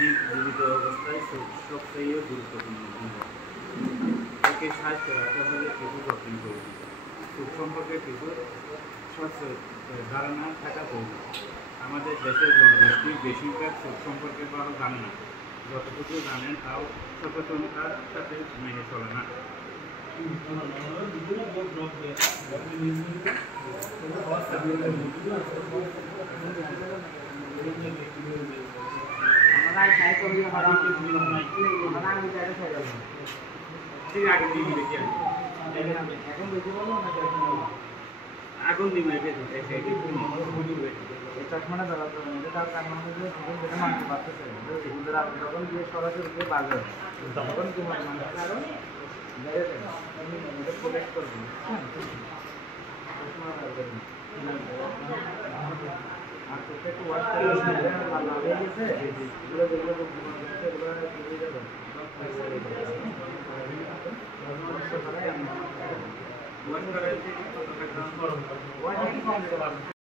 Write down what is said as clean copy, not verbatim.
জীবিত অবস্থায় সবচেয়ে গুরুত্বপূর্ণ ভূমিকা। একে স্বাস্থ্য রাখতে হলে কিছু যত্ন করবে। সুখ সম্পর্কে কিছু ধারণা থাকা প্রয়োজন। আমাদের দেশের জনগোষ্ঠীর বেশিরভাগ সুখ সম্পর্কে ভালো জানে না, যতটুকু জানেন তাও সচেতনতার সাথে মেনে চলে না। আগুন দিবে চশমাটা ধরা যাবে না, তার কারণ হচ্ছে যেটা মানতে পারতেছে এগুলোর আপনি যখন গিয়ে সরাসরি গিয়ে বাজে তখন কি মানে মানুষের আরো বেড়ে যায়, এটা প্রোটেক্ট করবে। হ্যাঁ, চশমা লাগবে আর চোখে একটু ওয়াশ করে লাগিয়ে গেছে এগুলো যেগুলো জীবন করছে এগুলো চলে যাবে। ওয়াশ করার